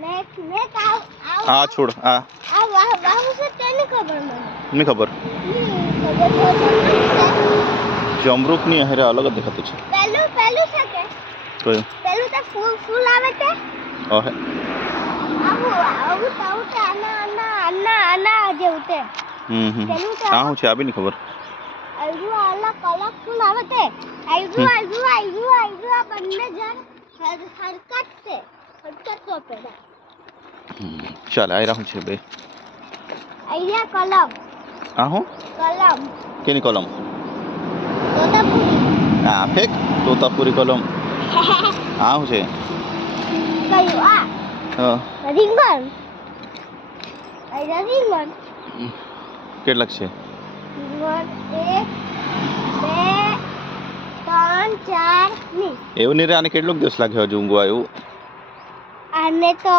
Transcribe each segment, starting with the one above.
मैं આ છોડ આ વાવ છે તેને ખબર મને નહીં ખબર જમરૂક ની હારે અલગ જ દેખાતું છે પેલું છે કે કયું પેલું તો ફૂલ આવે તે ઓહે આવું આના જેવું તે પેલું તો આ હું છે આ બી નહીં ખબર આયુ આલા કલરફુલ આવે તે આયુ આ બંને જણ હરકત છે હરકત તો પેલા ચાલ આ રહું છે બે આઈડિયા કલમ આ હું કલમ કેની કલમ તોતાપુરી આ ફેક તોતાપુરી કલમ આ હું છે કયું આ હા રીંગણ આઈડિયા રીંગણ કેટલાક છે રીંગણ 1 2 3 4 ની એવું નહીં રે આને કેટલોક દિવસ લાગ્યો હજુ ઊંઘવા એવું આને તો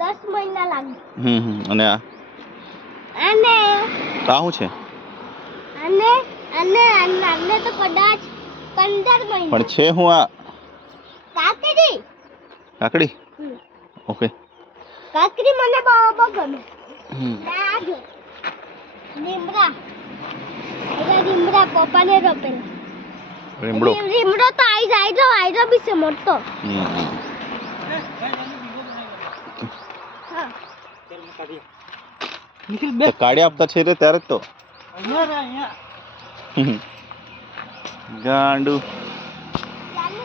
10 મહિના લાગે અને આ આને આ શું છે આને તો કદાચ 15 મહિના પણ છે હું આ કાકડી ઓકે કાકડી મને બહુ ગમે આ જો લીમડા પપ્પાને રોપેલા લીમડો તો આઈ બી છે મોટો તો કાઢી આપતા છે રે ત્યારે જ તો ગાંડું